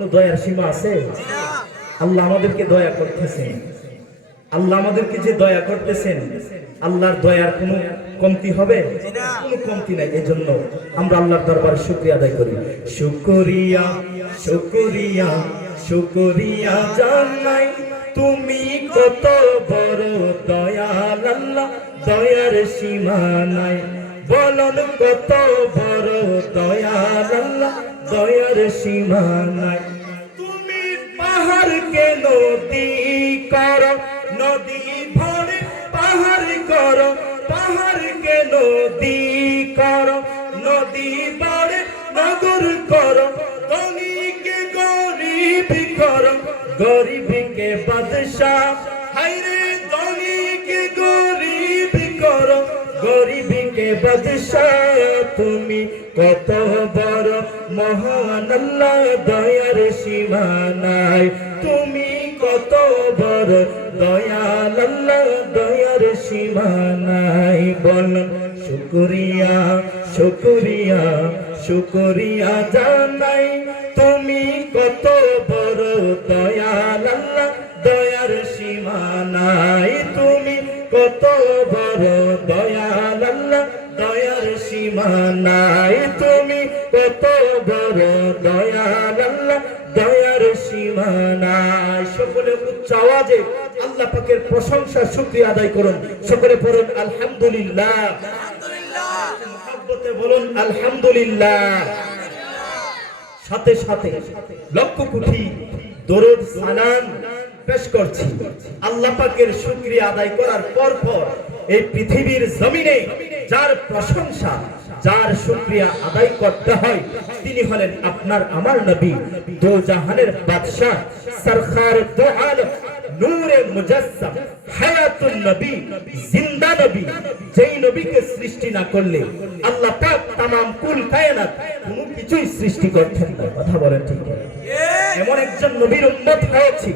কোনো দয়ার সীমা আছে? আল্লাহ আমাদেরকে দয়া করতেছেন, আল্লাহ আমাদেরকে যে দয়া করতেছেন, আল্লাহর দয়ার কোনো কমতি হবে? কোনো কমতি নাই। এজন্য আমরা আল্লাহর দরবারে শুকরিয়া আদায় করি। শুকরিয়া শুকরিয়া শুকরিয়া জানাই, তুমি কত বড় দয়াল আল্লাহ, দয়ার সীমা নাই। বলুন কত বড় দয়াল আল্লাহ, দয়ার সীমা নাই। তুমি পাহাড়কে নদী করো, নদী ভরে পাহাড় করো, পাহাড়কে নদী করো, নদী ভরে নগর করো। ধনীকে গরিব করো, গরিবকে বাদশাহ। হায়রে ধনীকে গরিব করো, গরিবকে বাদশাহ। তুমি কত বড় মহান আল্লাহ, দয়ার সীমা নাই। তুমি কত বড় দয়াল আল্লাহ, দয়ার সীমা নাই। বলুন শুকরিয়া শুকরিয়া শুকরিয়া জানাই, তুমি কত বড় দয়াল আল্লাহ, দয়ার সীমা নাই। তুমি কত বড় দয়াল আল্লাহ, দয়ার সীমা নাই। তুমি কত বড় দয়াল আল্লাহ, দয়ার সীমা নাই। সকলে উচ্চ আওয়াজে আল্লাহ পাকের প্রশংসা শুকরিয়া আদায় করুন। সকলে পড়ুন আলহামদুলিল্লাহ, মুহাব্বতে বলুন আলহামদুলিল্লাহ। সাথে সাথে লক্ষ কোটি দরুদ সালাম পেশ করছি। আল্লাহ পাকের শুকরিয়া আদায় করার পর পর এই পৃথিবীর জমিনে যার প্রশংসা, যার শুকরিয়া আদায় করতে হয়, তিনি হলেন আপনার আমার নবী, দো জাহানের বাদশা, সরকার দো আলম, নূরে মুজাসসাম, হায়াতুন নবী, জিন্দা নবী। যেই নবীকে সৃষ্টি না করলে আল্লাহ পাক तमाम কুল কায়নাত কোনো কিছুই সৃষ্টি করতেন না। কথা বলেন ঠিক? এমন একজন নবীর উম্মত হয়েছি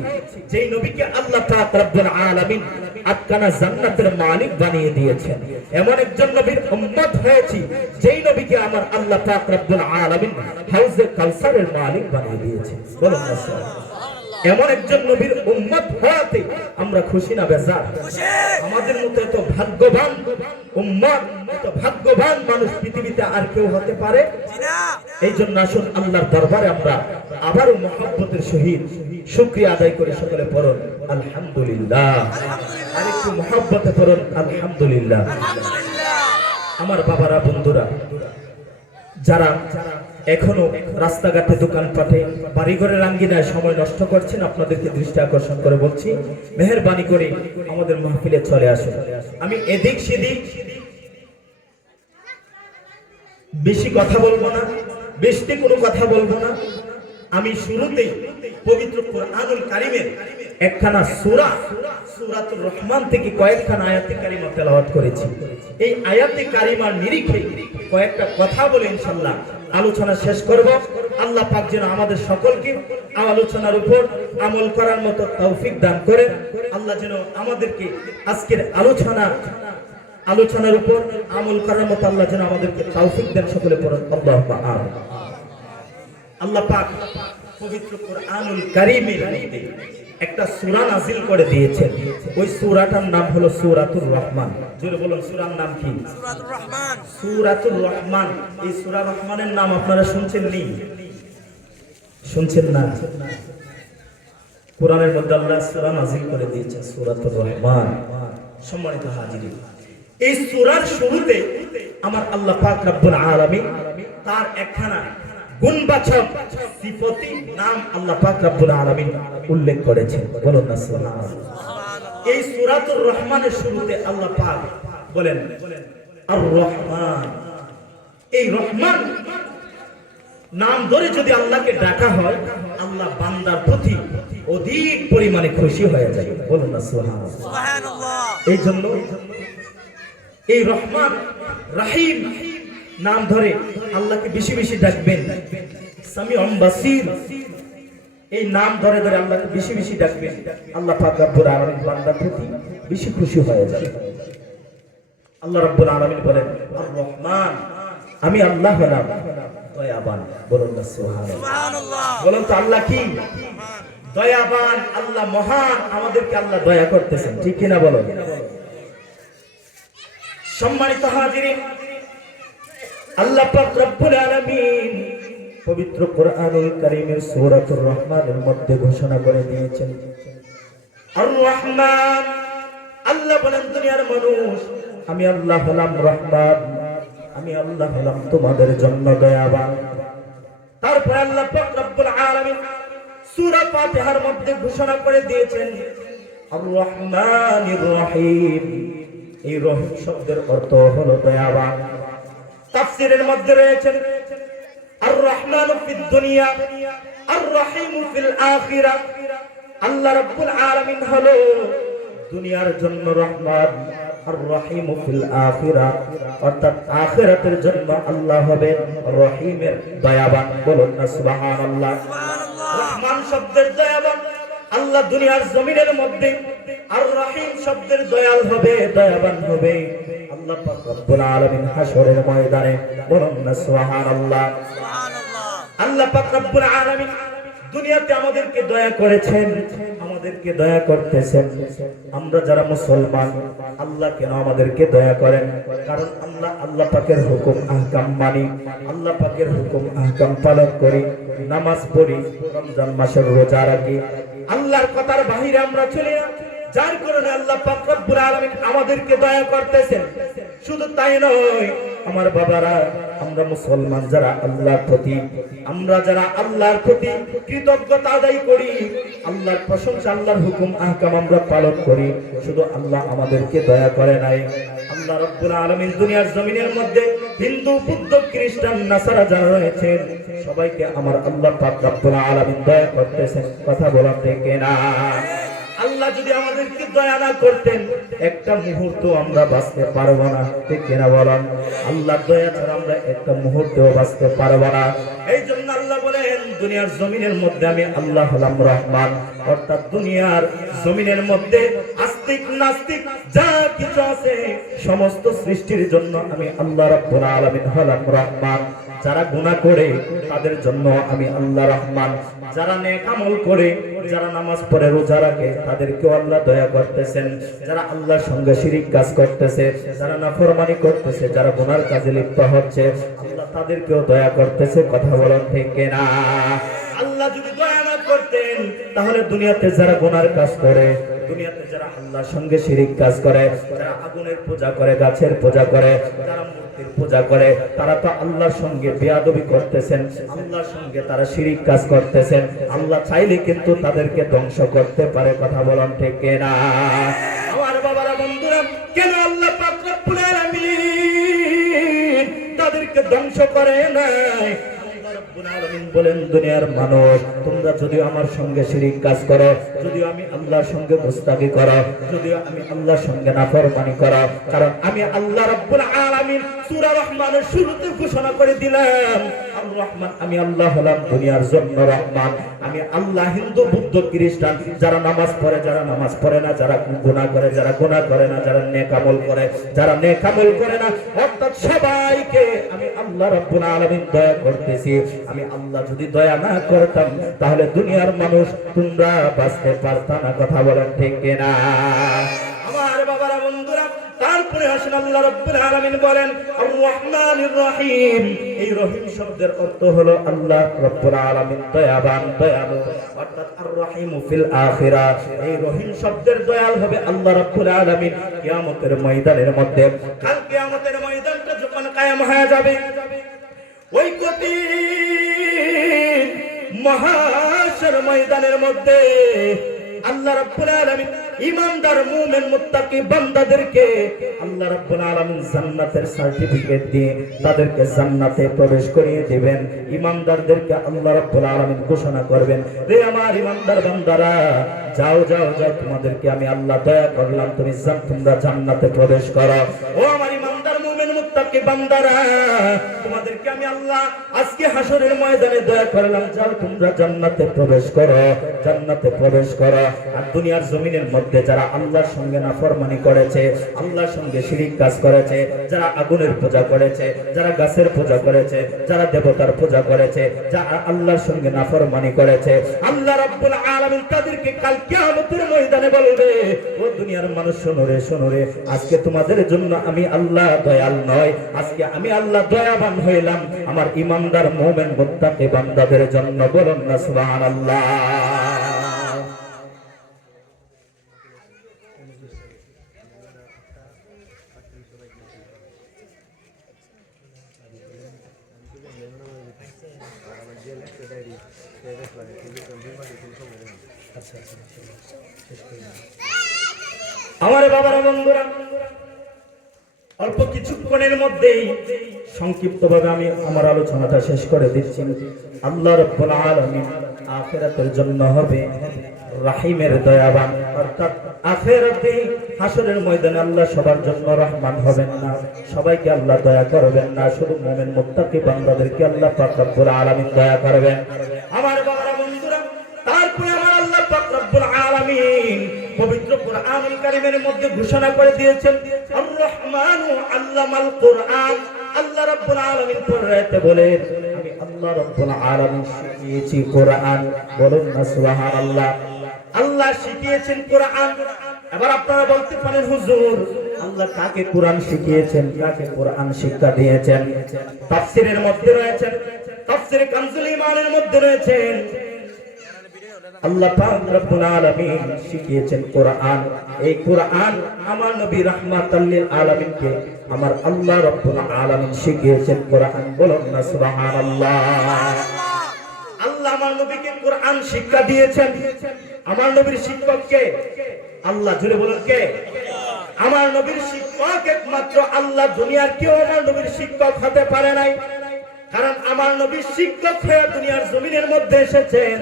যেই নবীকে আল্লাহ পাক রব্বুল আলামিন আটখানা জান্নাতের মালিক বানিয়ে দিয়েছেন। এমন একজন নবীর উম্মত হয়েছি যেই নবীকে আমার আল্লাহ পাক রব্বুল আলামিন হাউজে কাউসারের মালিক বানিয়ে দিয়েছেন। বলুন না সুবহানাল্লাহ। এমন একজন নবীর উম্মত হওয়াতে আমরা খুশি না বেজার? আমাদের মতো এত ভাগ্যবান উম্মত, এত ভাগ্যবান মানুষ পৃথিবীতে আর কেউ হতে পারে না। এই জন্য আসুন আল্লাহর দরবারে আমরা আবারও মহব্বতের সহিত শুকরিয়া আদায় করে সকলে পড়ুন আলহামদুলিল্লাহ। আরেকটু মহব্বতে পড়ুন আলহামদুলিল্লাহ। আমার বাবারা, বন্ধুরা, যারা এখনো রাস্তাঘাটে, দোকানপাটে, বাড়িঘরের আঙ্গিনায় সময় নষ্ট করছেন, আপনাদেরকে দৃষ্টি আকর্ষণ করে বলছি, মেহেরবানি করে আমাদের মাহফিলে চলে আসুন। আমি এদিক সেদিক বেশি কথা বলবো না, বেশি কোনো কথা বলবো না। আমি শুরুতেই পবিত্র কুরআনুল কারীমের একখানা সূরা, সূরাতুর রহমান থেকে কয়েকখানা আয়াতে কারিমা তেলাওয়াত করেছি। এই আয়াতে কারিমার নিরিখে কয়েকটা কথা বলে ইনশাআল্লাহ আলোচনা শেষ করব। আল্লাহ পাক যেন আমাদের সকলকে আলোচনার উপর আমল করার মতো তৌফিক দান করেন। আল্লাহ যেন আমাদেরকে আজকের আলোচনার উপর আমল করার মতো আল্লাহ যেন আমাদেরকে তৌফিক দেন। সকলে পড়ুন আল্লাহুম্মা আমিন। আল্লাহ পাক পবিত্র কুরআনুল কারীমের একটা সূরা নাযিল করে দিয়েছেন। ওই সূরাটার নাম হলো সূরাতুর রহমান। জোরে বলুন, সূরার নাম কি? সূরাতুর রহমান। সূরাতুর রহমান। এই সূরা রহমানের নাম আপনারা শুনছেন নি? শুনছেন না? কোরআনের মধ্যে আল্লাহ সূরা নাযিল করে দিয়েছেন সূরাতুর রহমান। সম্মানিত হাজিরিন, এই সূরার শুরুতে আমার আল্লাহ পাক রব্বুল আলামিন তার একখানা গুণবাচক সিফতি নাম আল্লাহ পাক রব্বুল আলামিন উল্লেখ করেছেন। বলুন না সুবহানাল্লাহ। এই সূরাতুর রহমানের শুরুতে আল্লাহ পাক বলেন আর রহমান। এই রহমান নাম ধরে যদি আল্লাহকে ডাকা হয়, আল্লাহ বান্দার প্রতি অধিক পরিমাণে খুশি হয়ে যায়। বলুন না সুবহানাল্লাহ। এই জন্য এই রহমান রহিম নাম ধরে আল্লাহকে বেশি বেশি ডাকবেন। সামিউম বাসীর, এই নাম ধরে ধরে আল্লাহকে বেশি বেশি ডাকবেন। আল্লাহ পাক রব্বুল আলামিন বান্দার প্রতি বেশি খুশি হয়ে যাবে। আল্লাহ রব্বুল আলামিন বলেন আর রহমান, আমি আল্লাহ হলাম দয়াবান। বলুন না সুবহানাল্লাহ। বলুন তো আল্লাহ কি দয়াবান, আল্লাহ মহান, আমাদেরকে আল্লাহ দয়া করতেছেন, ঠিক কিনা বলুন। সম্মানিত হাজিরিন, আল্লাহ পাক রব্বুল আলামিন পবিত্র কোরআনুল কারীমের সূরাতুর রহমানের মধ্যে ঘোষণা করে দিয়েছেন, আর রহমান, আল্লাহ বলেন দুনিয়ার মানুষ, আমি আল্লাহ হলাম রহমান, আমি আল্লাহ হলাম তোমাদের জন্য দয়াবান। তারপর আল্লাহ পাক রব্বুল আলামিন সূরা ফাতিহার মধ্যে ঘোষণা করে দিয়েছেন আর রহমানির রহিম। এই রহিম শব্দের অর্থ হলো দয়াবান। তাফসীরের মধ্যে রয়েছেন আর রহমানু ফিদ দুনিয়া আর রহিমু ফিল আখিরাহ। আল্লাহ রাব্বুল আলামিন হলো দুনিয়ার জন্য রহমান, আর রহিমু ফিল আখিরাহ, অর্থাৎ আখিরাতের জন্য আল্লাহ হবেন রহিমের দয়াবান। বলুন না সুবহানাল্লাহ। রহমান শব্দের দয়াবান আল্লাহ দুনিয়ার জমিনের মধ্যে, আর রহিম শব্দের দয়াল হবে, দয়াবান হবে আল্লাহ পাক রব্বুল আলামিন হাশরের ময়দানে। বলুন না সুবহানাল্লাহ। আল্লাহ পাক রব্বুল আলামিন দুনিয়াতে আমাদেরকে দয়া করেছেন, আমাদেরকে দয়া করতেছেন। আমরা যারা মুসলমান, আল্লাহ কেন আমাদেরকে দয়া করেন? কারণ আমরা আল্লাহ পাকের হুকুম আহকাম মানি, আল্লাহ পাকের হুকুম আহকাম পালন করি, নামাজ পড়ি, রমজান মাসের রোজা রাখি, আল্লাহর কথার বাহিরে আমরা চলি না। যার কারণে আল্লাহ পাক রব্বুল আলামিন আমাদেরকে দয়া করতেছেন। শুধু তাই নয় আমার বাবারা, আমরা মুসলমান যারা আল্লাহর প্রতি, আমরা যারা আল্লাহর প্রতি কৃতজ্ঞতা আদায় করি, আল্লাহর প্রশংসা, আল্লাহর হুকুম আহকাম আমরা পালন করি, শুধু আল্লাহ আমাদেরকে দয়া করে নাই, আল্লাহ রাব্বুল আলামিন দুনিয়ার জমিনের মধ্যে হিন্দু, বৌদ্ধ, খ্রিস্টান, নাসারা যারা রয়েছেন সবাইকে আমার আল্লাহ পাক রব্বুল আলামিন দয়া করতেছেন। কথা বলা থেকে না। আল্লাহ যদি আমাদেরকে দয়া না করতেন একটা মুহূর্ত আমরা বাঁচতে পারবো না, ঠিক কিনা বলেন? আল্লাহ দয়া ছাড়া আমরা একটা মুহূর্তও বাঁচতে পারবো না। এই জন্য আল্লাহ বলেন দুনিয়ার জমিনের মধ্যে আমি আল্লাহ হলাম রহমান, অর্থাৎ দুনিয়ার জমিনের মধ্যে আস্তিক নাস্তিক যা কিছু আছে সমস্ত সৃষ্টির জন্য আমি আল্লাহ রাব্বুল আলামিন হলাম রহমান। যারা গুনাহ করে তাদের জন্য আমি আল্লাহ রহমান, যারা নেক আমল করে, যারা নামাজ পড়ে রোজা রাখে তাদেরকেও আল্লাহ দয়া করতেছেন, যারা আল্লাহর সঙ্গে শিরিক কাজ করতেছে, যারা নাফরমানি করতেছে, যারা গুনার কাজে লিপ্ত হচ্ছে আল্লাহ তাদেরকেও দয়া করতেছে। কথা বলেন ঠিক কিনা? আল্লাহ যদি দয়া না করতেন তাহলে দুনিয়াতে যারা গুনার কাজ করে, দুনিয়াতে যারা আল্লাহর সঙ্গে শিরিক কাজ করে, যারা আগুনের পূজা করে, গাছের পূজা করে, যারা মূর্তির পূজা করে, তারা তো আল্লাহর সঙ্গে বেয়াদবি করতেছেন, আল্লাহর সঙ্গে তারা শিরিক কাজ করতেছেন। আল্লাহ চাইলে কিন্তু তাদেরকে ধ্বংস করতে পারে। কথা বলেন ঠিক কিনা? আমার বাবারা, বন্ধুরা, কেন আল্লাহ পাক রব্বুল আলামিন তাদেরকে ধ্বংস করে নাই? বলেন দুনিয়ার মানুষ, তোমরা যদিও আমার সঙ্গে শিরিক কাজ করো, যদিও আমি আল্লাহর সঙ্গে গোস্তাকি করো, যদিও আমি আল্লাহর সঙ্গে নাফরমানি করো, কারণ আমি আল্লাহ রাব্বুল আলামিন সূরা রহমানের শুরুতে ঘোষণা করে দিলাম আর রহমান, আমি আল্লাহ হলাম দুনিয়ার জন্য রহমান। আমি আল্লাহ হিন্দু, বৌদ্ধ, খ্রিস্টান যারা নামাজ পড়ে, যারা নামাজ পড়ে না, যারা গুনাহ করে, যারা গুনাহ করে না, যারা নেক আমল করে, যারা নেক আমল করে না, অর্থাৎ সবাইকে আমি আল্লাহ রাব্বুল আলামিন দয়া করতেছি। আমি আল্লাহ যদি দয়া না করতাম তাহলে দুনিয়ার মানুষ তোমরা বাঁচতে পারতা না। কথা বলেন ঠিক কিনা? আমার বাবারা, বন্ধুরা, তারপরে আসেন আল্লাহ রাব্বুল আলামিন বলেন আর রহমানির রহিম। এই রহিম শব্দের অর্থ হলো আল্লাহ রাব্বুল আলামিন দয়াবান, দয়ালু, অর্থাৎ আর রহিমু ফিল আখিরাহ। এই রহিম শব্দের দয়াল হবে আল্লাহ রাব্বুল আলামিন কিয়ামতের ময়দানের মধ্যে। কাল কিয়ামতের ময়দানটা যখন কায়েম হয়ে যাবে, ওই কঠিন মহাশর ময়দানের মধ্যে আল্লাহ রাব্বুল আলামিন ঈমানদার, মুমিন, মুত্তাকি বান্দাদেরকে আল্লাহ রাব্বুল আলামিন জান্নাতের সার্টিফিকেট দিয়ে তাদেরকে জান্নাতে প্রবেশ করিয়ে দিবেন। ঈমানদারদেরকে আল্লাহ রাব্বুল আলামিন ঘোষণা করবেন, রে আমার ঈমানদার বান্দারা, যাও যাও যাও, তোমাদেরকে আমি আল্লাহ দয়া করলাম, তোমরা জান্নাতে প্রবেশ করো। ও আমার ঈমানদার, মুমিন, মুত্তাকি মুত্তাকি বান্দারা, তোমাদেরকে আমি আল্লাহ আজকে হাসরের ময়দানে দয়া করলাম, যাও তোমরা জান্নাতে প্রবেশ করো, জান্নাতে প্রবেশ করো। আর দুনিয়ার জমিনের মধ্যে যারা আল্লাহর সঙ্গে নাফরমানি করেছে, আল্লাহর সঙ্গে শিরিক কাজ করেছে, যারা আগুনের পূজা করেছে, যারা গাছের পূজা করেছে, যারা দেবতার পূজা করেছে, যারা আল্লাহর সঙ্গে নাফরমানি করেছে, আল্লাহ রাব্বুল আলামিন তাদেরকে কাল কিয়ামতের ময়দানে বলবে, ও দুনিয়ার মানুষ শোনো রে, শোনো রে, আজকে তোমাদের জন্য আমি আল্লাহ দয়াল নয়, আজকে আমি আল্লাহ দয়াবান হইলাম আমার ইমানদার মুমিন মুত্তাকি বান্দাদের জন্য। বলুন না সুবহানাল্লাহ। আমার বাবারা, বন্ধুরা, অল্প কিছুক্ষণের মধ্যেই সংক্ষিপ্তভাবে আমি আমার আলোচনাটা শেষ করে দিচ্ছি। আল্লাহ রাব্বুল আলামিন আখিরাতের জন্য হবে রাহিমের দয়াবান, অর্থাৎ আখিরাতে হাসরের ময়দানে আল্লাহ সবার জন্য রহমান হবেন না, সবাইকে আল্লাহ দয়া করবেন না, শুধু মুমিন মুত্তাকি বান্দাদেরকে আল্লাহ পাক রব্বুল আলামিন দয়া করবেন। আমার বাবারা, বন্ধুরা, তারপরে আমার আল্লাহ পাক রব্বুল আলামিন পবিত্র কোরআনুল কারীমের মধ্যে ঘোষণা করে দিয়েছেন, আর রহমানু আল্লামাল কোরআন। আল্লাহ রাব্বুল আলামিন পড়তে বলেন, আমি আল্লাহ রাব্বুল আলামিন শিখিয়েছি কোরআন। বলুন না সুবহানাল্লাহ। আল্লাহ শিখিয়েছেন কোরআন। এবার আপনারা বলতে পারেন, হুজুর আল্লাহ কাকে কোরআন শিখিয়েছেন, কাকে কোরআন শিক্ষা দিয়েছেন? তাফসীরের মধ্যে রয়েছেন, তাফসীরে কানজুল ঈমানের মধ্যে রয়েছেন, আল্লাহ পাক রব্বুল আলামিন শিখিয়েছেন কোরআন। এই কোরআন আমার নবী রাহমাতাল লিল আলামিনকে আমার আল্লাহ রব্বুল আলামিন শিখিয়েছেন কোরআন। বলুন না সুবহানাল্লাহ। আল্লাহ আমার নবীকে কোরআন শিক্ষা দিয়েছেন। আমার নবীর শিক্ষক কে? আল্লাহ। জুড়ে বলুন কে? আমার নবীর শিক্ষক একমাত্র আল্লাহ। দুনিয়ার কেউ আমার নবীর শিক্ষক হতে পারে নাই, কারণ আমার নবীর শিক্ষক হয়ে দুনিয়ার জমিনের মধ্যে এসেছেন,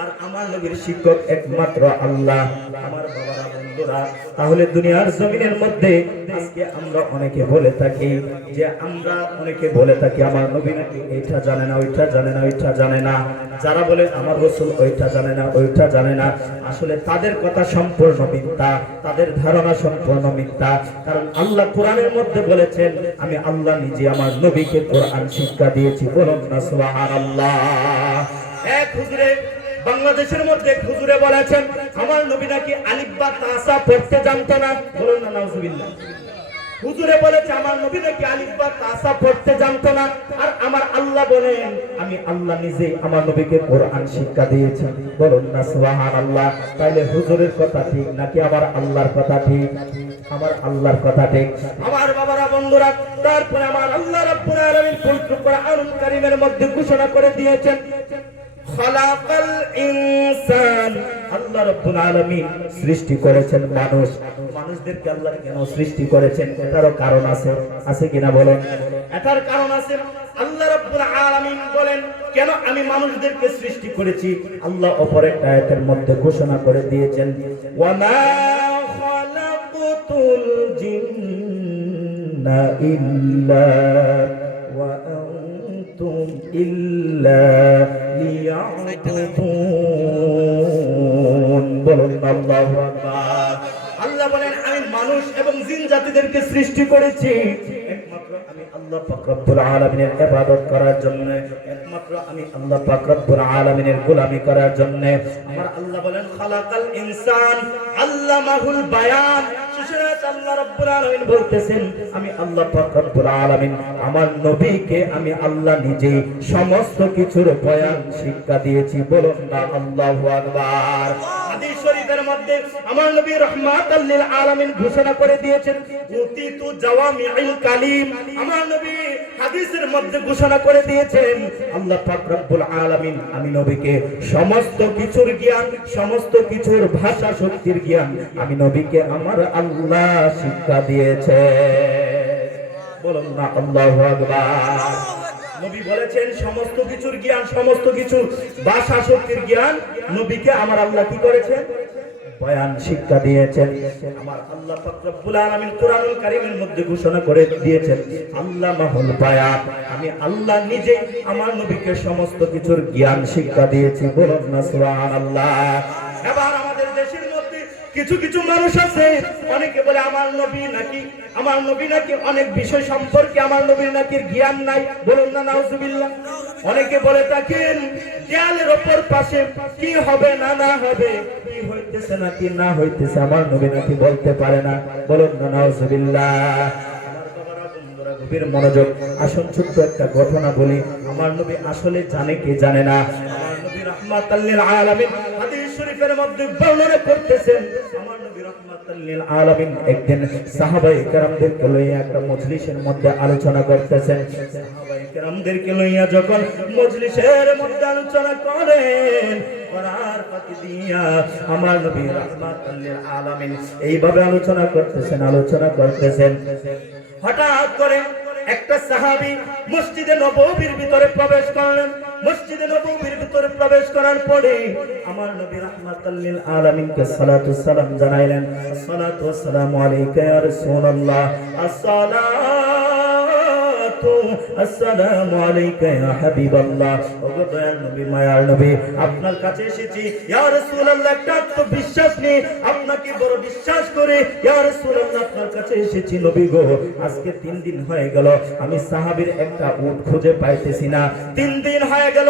আর আমার নবীর শিক্ষক একমাত্র আল্লাহ। আমার বাবারা, বন্ধুরা, তাহলে দুনিয়ার জমিনের মধ্যে আজকে আমরা অনেকে বলে থাকি যে আমার নবী নাকি এইটা জানে না, ওইটা জানে না, ওইটা জানে না। যারা বলে আমার রাসূল ওইটা জানে না, ওইটা জানে না, আসলে তাদের কথা সম্পূর্ণ মিথ্যা, তাদের ধারণা সম্পূর্ণ মিথ্যা। কারণ আল্লাহ কোরআনের মধ্যে বলেছেন, আমি আল্লাহ নিজে আমার নবীকে কোরআন শিক্ষা দিয়েছি। বলুন না সুবহানাল্লাহ। এক হুজুরে বাংলাদেশের মধ্যে হুজুরে বলেছেন, আমার নবী নাকি আলিফ বা তাসা পড়তে জানতো না। বলুন না নাউজুবিল্লাহ। হুজুরে বলেছে আমার নবী নাকি আলিফ বা তাসা পড়তে জানতো না, আর আমার আল্লাহ বলেন আমি আল্লাহ নিজে আমার নবীকে কোরআন শিক্ষা দিয়েছি। বলুন না সুবহানাল্লাহ। তাইলে হুজুরের কথা ঠিক নাকি আমার আল্লাহর কথা ঠিক? আমার আল্লাহর কথা ঠিক। আমার বাবারা, বন্ধুরা, তারপরে আমার আল্লাহ রাব্বুল আলামিন পবিত্র কোরআনুল কারীমের মধ্যে ঘোষণা করে দিয়েছেন, খালাকাল ইনসান। আল্লাহ রাব্বুল আলামিন সৃষ্টি করেছেন মানুষ। মানুষদেরকে আল্লাহ কেন সৃষ্টি করেছেন? এটারও কারণ আছে, আছে কিনা বলেন? এটার কারণ আছে। আল্লাহ রাব্বুল আলামিন বলেন, কেন আমি মানুষদেরকে সৃষ্টি করেছি? আল্লাহ অপর একটা আয়াতের মধ্যে ঘোষণা করে দিয়েছেন, ওয়া মা খালাকুতুল জিন্না ইল্লা ওয়া আনতুম ইল্লা লিয়াবুদুন। বলুন আল্লাহু আকবার। আল্লাহ বলেন, আমি মানুষ এবং জিন জাতিদেরকে সৃষ্টি করেছি একমাত্র আমি আল্লাহ পাক রব্বুল আলামিনের ইবাদত করার জন্য, একমাত্র আমি আল্লাহ পাক রব্বুল আলামিনের গোলামি করার জন্য। আমার আল্লাহ বলেন, খালাকাল ইনসান আল্লামাহুল বায়ান। আল্লাহ রাব্বুল আলামিন বলতেছেন, আমি আল্লাহ পাক রব্বুল আলামিন আমার নবীকে আমি আল্লাহ নিজে সমস্ত কিছুর বয়ান শিক্ষা দিয়েছি। বলুন না আল্লাহু আকবার। হাদিস শরীফের মধ্যে আমার নবী রাহমাতাল লিল আলামিন ঘোষণা করে দিয়েছেন, উতিতু জাওয়ামিউল কালিম। আমার নবী হাদিসের মধ্যে ঘোষণা করে দিয়েছেন, আল্লাহ পাক রব্বুল আলামিন আমি নবীকে সমস্ত কিছুর জ্ঞান, সমস্ত কিছুর ভাষা শক্তির জ্ঞান আমি নবীকে আমার আল্লাহ শিক্ষা দিয়েছে। বলুন না আল্লাহু আকবার। নবী বলেছেন সমস্ত কিছুর জ্ঞান, সমস্ত কিছুর ভাষা শক্তির জ্ঞান নবীকে আমার আল্লাহ কি করেছেন? বয়ান শিক্ষা দিয়েছেন। আমার আল্লাহ পাক রব্বুল আলামিন কোরআনুল কারীমের মধ্যে ঘোষণা করে দিয়েছেন, আল্লামাহুল বায়ান, আমি আল্লাহ নিজে আমার নবীকে সমস্ত কিছুর জ্ঞান শিক্ষা দিয়েছি। বলুন না সুবহানাল্লাহ। এবার আমাদের দেশের মধ্যে কিছু কিছু মানুষ আছে, অনেকে বলে আমার নবী নাকি অনেক বিষয় সম্পর্কে আমার নবীর নাকি জ্ঞান নাই। বলুন না নাউজুবিল্লাহ। অনেকে বলে থাকেন দেয়ালের ওপর পাশে কি হবে না হবে, কি হইতেছে নাকি না হইতেছে আমার নবী নাকি বলতে পারে না। বলুন না নাউজুবিল্লাহ। গভীর মনোযোগ, আসুন ছোট্ট একটা ঘটনা বলি। আমার নবী আসলে জানে কি জানে না? আমার নবী রাহমাতাল লিল আলামিন হাদিস শরীফের মধ্যে বর্ণনা করতেছেন, আমার নবী রাহমাতাল লিল আলামিন একদিন সাহাবায়ে কেরামদেরকে লইয়া একটা মজলিসের মধ্যে আলোচনা করতেছেন। সাহাবায়ে কেরামদেরকে লইয়া যখন মজলিসের মধ্যে আলোচনা করেন, করার ফাঁকি দিয়া আমার নবী রাহমাতাল লিল আলামিন এইভাবে আলোচনা করতেছেন। হঠাৎ করে একটা সাহাবী মসজিদে নববীর ভিতরে প্রবেশ করলেন। মসজিদে নববীর ভিতরে প্রবেশ করার পরে আমার নবী রাহমাতাল লিল আলামিনকে সালাতু সালাম জানাইলেন। আসসালাতু ওয়াসসালামু আলাইকা ইয়া রাসূলুল্লাহ, আসসালামু আলাইকা ইয়া হাবিবাল্লাহ। ওগো দয়াল নবী, মায়ার নবী, আপনার কাছে এসেছি ইয়া রাসূলুল্লাহ, একটা আত্মবিশ্বাস নিয়ে, আপনাকে বড় বিশ্বাস করে ইয়া রাসূলুল্লাহ আপনার কাছে এসেছি। নবী গো, আজকে 3 দিন হয়ে গেল আমি সাহাবীর একটা উট খুঁজে পাইতেছি না। 3 দিন হয়ে গেল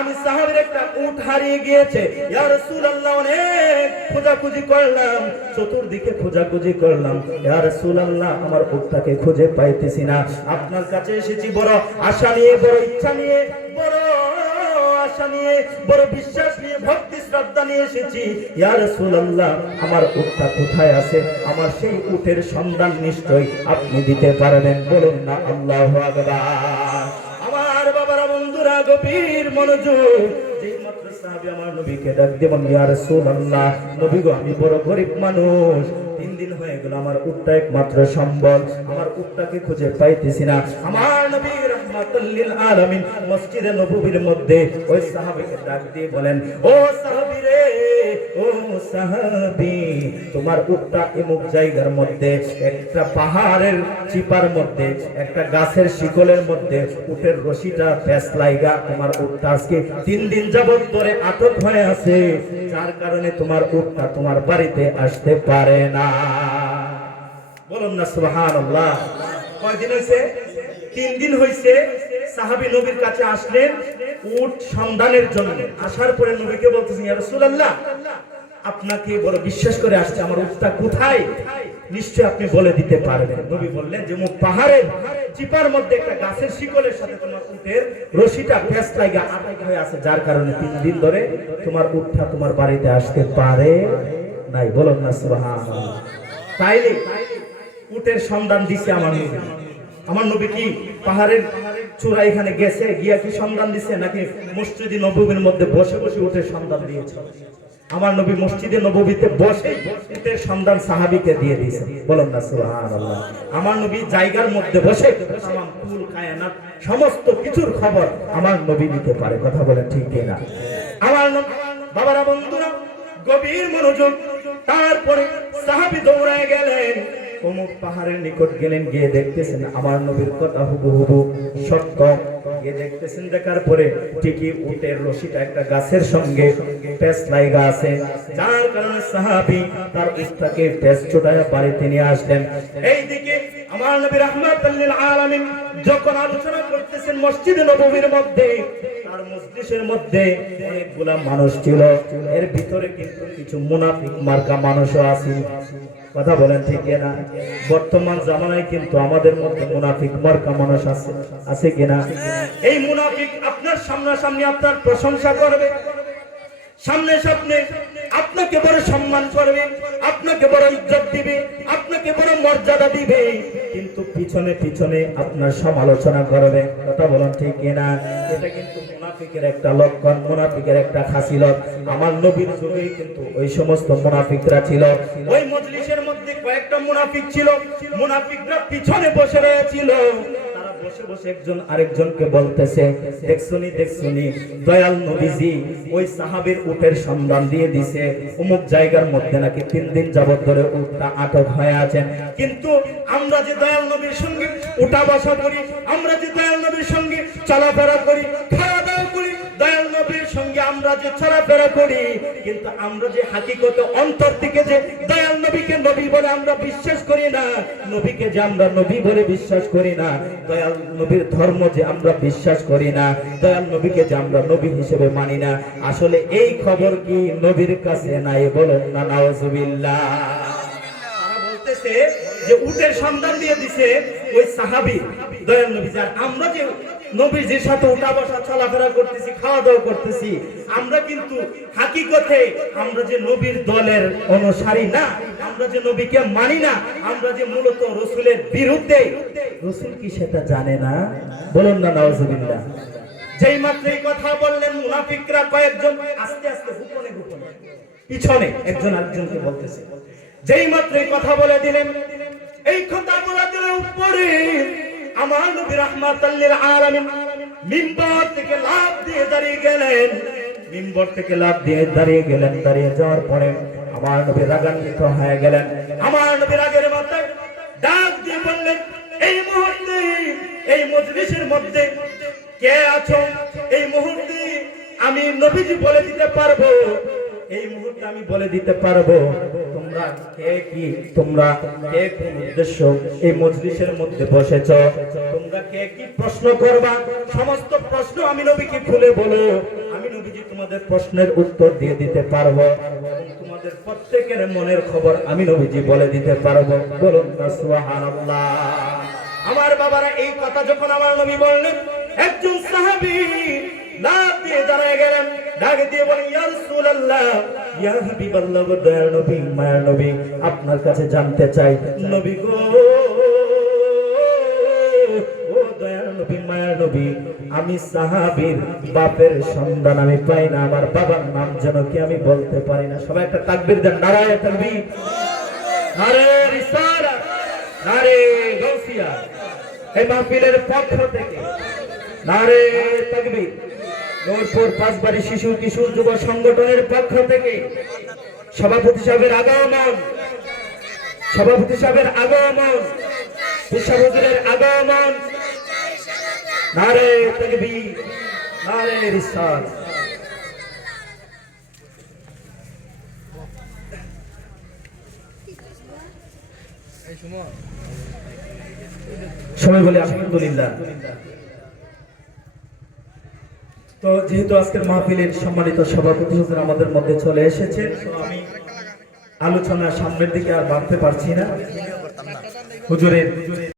আমি সাহাবীর একটা উট হারিয়ে গিয়েছে ইয়া রাসূলুল্লাহ। অনেক খোঁজাখুঁজি করলাম, চতুর্দিকে খোঁজাখুঁজি করলাম ইয়া রাসূলুল্লাহ, আমার উটটাকে খুঁজে পাইতেছি না। আপনার কাছে এসেছি বড় আশা নিয়ে, বড় ইচ্ছা নিয়ে, বড় আশা নিয়ে, বড় বিশ্বাস নিয়ে, ভক্তি শ্রদ্ধা নিয়ে এসেছি ইয়া রাসূলুল্লাহ। আমার উটটা কোথায় আছে? আমার সেই উটের সন্ধান নিশ্চয়ই আপনি দিতে পারবেন। বলুন না আল্লাহু আকবার। আমার বাবারা, বন্ধুরা, গভীর মনোযোগ। যেই মাত্র সাহাবী আমার নবীকে ডাক দিলেন, ইয়া রাসূলুল্লাহ, নবী গো, আমি বড় গরীব মানুষ, 3 দিন হয়ে গেল আমার উটটা একমাত্র সম্বল, আমার উটটাকে খুঁজে পাইতেছি না। আমার নবী রাহমাতাল লিল আলামিন মসজিদে নববীর মধ্যে ওই সাহাবীকে ডাক দিয়ে বলেন, ও সাহাবী রে, ও সাহাবী, তোমার উটটা এমুক জায়গার মধ্যে, একটা পাহাড়ের চিপার মধ্যে, একটা গাছের শিকলের মধ্যে উটের রশিটা প্যাঁচ লাইগা তোমার উটটা আজকে 3 দিন যাবত ধরে আটক হয়ে আছে, যার কারণে তোমার উটটা তোমার বাড়িতে আসতে পারে না। বলুন না সুবহানাল্লাহ। কয়দিন হইছে? 3 দিন হইছে। সাহাবী নবীর কাছে আসলেন উট সন্ধানের জন্য। আসার পরে নবীকে বলতেছেন, ইয়া রাসূলুল্লাহ, আপনাকে বড় বিশ্বাস করে আসছে, আমার উটটা কোথায়? নিশ্চয় আপনি বলে দিতে পারবেন। নবী বললেন যে পাহাড়ের চিপার মধ্যে একটা গাছের শিকলের সাথে তোমার উটের রশিটা প্যাঁচ লাগা আটক হয়ে আছে, যার কারণে 3 দিন ধরে তোমার উটটা তোমার বাড়িতে আসতে পারে নাই। বলুন না সুবহানাল্লাহ। তাইলে উটের সন্ধান দিছে আমার নবী। আমার নবী কি পাহাড়ের চূড়া এখানে গেছে, গিয়া কি সন্ধান দিছে, নাকি মসজিদে নববীর মধ্যে বসে বসে উটের সন্ধান দিয়েছে? আমার নবী মসজিদে নববীতে বসে উটের সন্ধান সাহাবীকে দিয়ে দিয়েছে। বলুন না সুবহানাল্লাহ। আমার নবী জায়গার মধ্যে বসে তামাম কুল কায়নাত সমস্ত কিছুর খবর আমার নবী নিতে পারে। কথা বলেন ঠিক কিনা? আমার বাবারা, বন্ধুরা, গভীর মনোযোগ। তারপরে সাহাবী দৌড়ায় গেলেন, অমুক পাহাড়ের নিকট গেলেন, গিয়ে দেখতেছেন আমার নবীর কথা হুবহু সত্য। গিয়ে দেখতেছেন, দেখার পরে ঠিকই উটের রশিটা একটা গাছের সঙ্গে প্যাঁচ লাগা আছে, যার কারণে সাহাবী তার উটটাকে প্যাঁচ চোটায় বাড়িতে নিয়ে আসলেন। এইদিকে আমার নবী রাহমাতাল লিল আলামিন যখন আলোচনা করতেছেন মসজিদে নববীর মধ্যে, তার মজলিসের মধ্যে অনেকগুলা মানুষ ছিল, এর ভিতরে কিন্তু কিছু মুনাফিক মার্কা মানুষও আছে। কথা বলেন ঠিক কিনা? বর্তমান জামানায় কিন্তু আমাদের মধ্যে মুনাফিক মার্কা মানুষ আছে কিনা? এই মুনাফিক আপনার সামনাসামনি আপনার প্রশংসা করবে, সামনে সামনে আপনাকে বড় সম্মান করবে, আপনাকে বড় ইজ্জত দিবে, আপনাকে বড় মর্যাদা দিবে, কিন্তু পিছনে পিছনে আপনার সমালোচনা করবে। কথা বলেন ঠিক কিনা? এটা কিন্তু মুনাফিকের একটা লক্ষণ, মুনাফিকের একটা খাসিলত। আমার নবীর যুগে কিন্তু ওই সমস্ত মুনাফিকরা ছিল। ওই মজলিসের মধ্যে কয়েকটা মুনাফিক ছিল, মুনাফিকরা পিছনে বসে রয়েছিল, তারা বসে বসে একজন আরেকজনকে বলতেছে, দেখছনি দয়াল নবীজি ওই সাহাবীর উটের সন্ধান দিয়ে দিছে, অমুক জায়গার মধ্যে নাকি 3 দিন যাবত ধরে উটটা আটক হয়ে আছে। কিন্তু আমরা যে দয়াল নবীর সঙ্গে উঠা বসা করি, আমরা যে দয়াল নবীর সঙ্গে চলাফেরা করি, খাওয়া দাওয়া করি, দয়াল নবীর সঙ্গে আমরা যে চলাফেরা করি, কিন্তু আমরা যে হাকিকতে অন্তর থেকে যে দয়াল নবীকে নবী বলে আমরা বিশ্বাস করি না, নবীকে যে আমরা নবী বলে বিশ্বাস করি না, দয়াল নবীর ধর্ম যে আমরা বিশ্বাস করি না, দয়াল নবীকে যে আমরা নবী হিসেবে মানি না, আসলে এই খবর কি নবীর কাছে নাই? বলুন না নাউজুবিল্লাহ। তারা বলতেছে যে উটের সন্ধান দিয়ে দিছে ওই সাহাবী দয়াল নবী, আর আমরা যে নবীর সাথে উঠা বসা চলাফেরা করতেছি, খাওয়া দাওয়া করতেছি, আমরা কিন্তু হাকিকতে আমরা যে নবীর দলের অনুসারী না, আমরা যে নবীকে মানি না, আমরা যে মূলত রাসূলের বিরুদ্ধে। রাসূল কি সেটা জানে না? বলুন না নাউজুবিল্লাহ। যেই মাত্র এই কথা বললেন, মুনাফিকরা কয়েকজন আস্তে আস্তে গোপনে গোপনে পিছনে একজন আরেকজনকে বলতেছে, যেই মাত্র এই কথা বলে দিলেন, এই কথা বলে দিলেন উপরে আমার নবী রাহমাতাল লিল আলামিন মিম্বর থেকে লাফ দিয়ে দাঁড়িয়ে গেলেন, মিম্বর থেকে লাফ দিয়ে দাঁড়িয়ে গেলেন। দাঁড়িয়ে যাওয়ার পরে আমার নবী রাগান্বিত হয়ে গেলেন। আমার নবী রাগের মাথায় ডাক দিয়ে বললেন, এই মুহূর্তে এই মজলিসের মধ্যে কে আছো? এই মুহূর্তে আমি নবীজি বলে দিতে পারবো, এই মুহূর্তে আমি বলে দিতে পারবো তোমরা কে কি, তোমরা কে কোন উদ্দেশ্য এই মজলিসের মধ্যে বসেছো, তোমরা কে কি প্রশ্ন করবা, সমস্ত প্রশ্ন আমি নবীকে খুলে বলো, আমি নবীজি তোমাদের প্রশ্নের উত্তর দিয়ে দিতে পারবো, এবং তোমাদের প্রত্যেকের মনের খবর আমি নবীজি বলে দিতে পারবো। বলুন না সুবহানাল্লাহ। আমার বাবারা, এই কথা যখন আমার নবী বললেন, একজন সাহাবী লাফ দিয়ে দাঁড়িয়ে গেলেন, ডাক দিয়ে বলেন, ইয়া রাসূলুল্লাহ, ইয়া হাবিবাল্লাহ, দয়াল নবী, মায়ার নবী, আপনার কাছে জানতে চাই, নবী গো, ও দয়াল নবী, মায়ার নবী, আমি সাহাবীর বাপের সন্ধান আমি পাই না, আমার বাবার নাম যেন কি আমি বলতে পারি না। সবাই একটা তাকবীর দেন, নারায়ে তাকবীর, নারে রিসালাত, নারে গাউসিয়া। এই মাহফিলের পক্ষ থেকে নারে তাকবীর। নূরপুর পাঁচবাড়ি শিশু কিশোর যুব সংগঠনের পক্ষ থেকে সভাপতি সাহেবের আগমন, সভাপতি সাহেবের আগমন, বিশ্বহুজুরের আগমন, নারে তাকবীর, নারে রিসালাত। সবাই বলে আলহামদুলিল্লাহ। তো যেহেতু আজকের মাহফিলের সম্মানিত সভাপতি হুজুর আমাদের মধ্যে চলে এসেছে, তো আমি আলোচনার সামনের দিকে আর বাড়তে পারছি না। হুজুরের